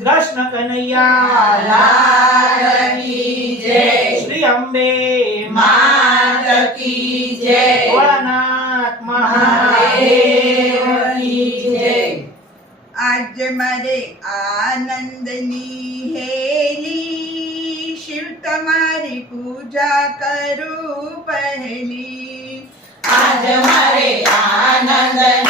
કૃષ્ણ કનૈયા. કી જય. શ્રી અંબે માત કી જય. ભોળાનાથ મહાદેવ મહાદેવની જય. આજ મારે આનંદની હેલી શિવ તમારી પૂજા કરું પહેલી. આજ મારે આનંદની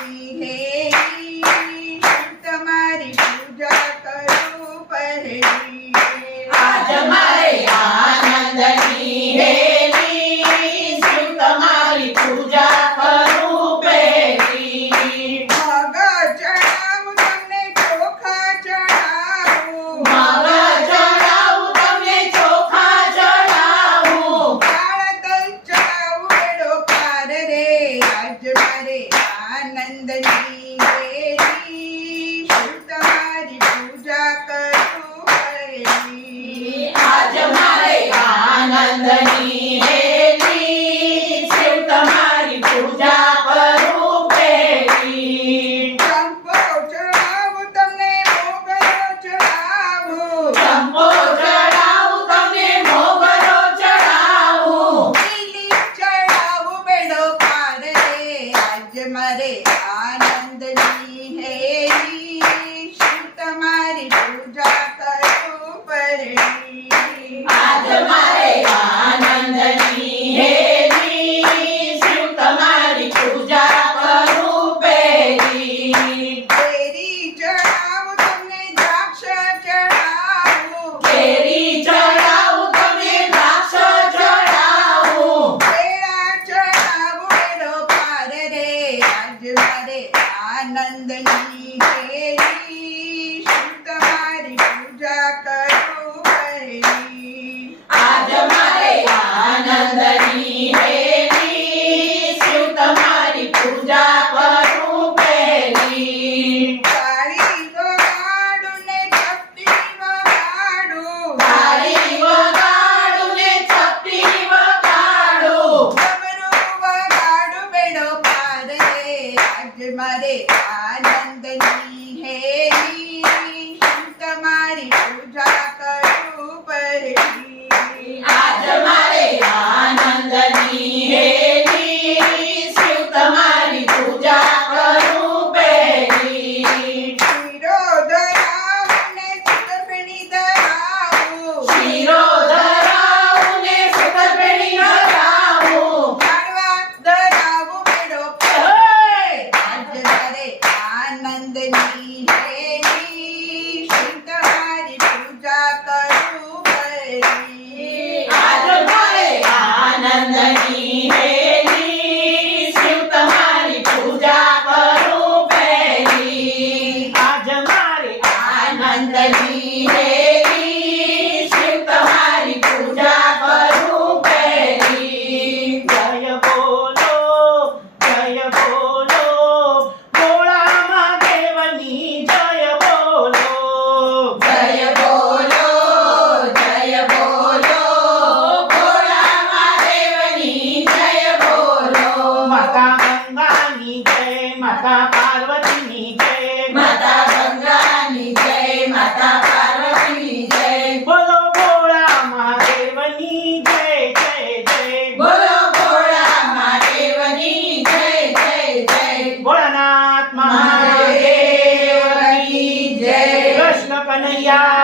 नंदनी मेरी तुम्हारी पूजा करो आज हमारे नंदनी मरे आनंद नी है तुम्हारी पूजा करो परणी। आज हरे आनंदनी तेरी तुम्हारी पूजा करो हरी। आज हमारे आनंदनी है આનંદની હે શિવ તમારી પૂજા કરું પહેલી આજ મારે આનંદની They need. માતા પાર્વતીની જય. માતા ગંગાની જય માતા પાર્વતીની જય. બોલો ભોળા મહાદેવની જય જય જય. બોલો ભોળા મહાદેવની જય જય જય. ભોળાનાથ મહાદેવની જય. કૃષ્ણ કનૈયા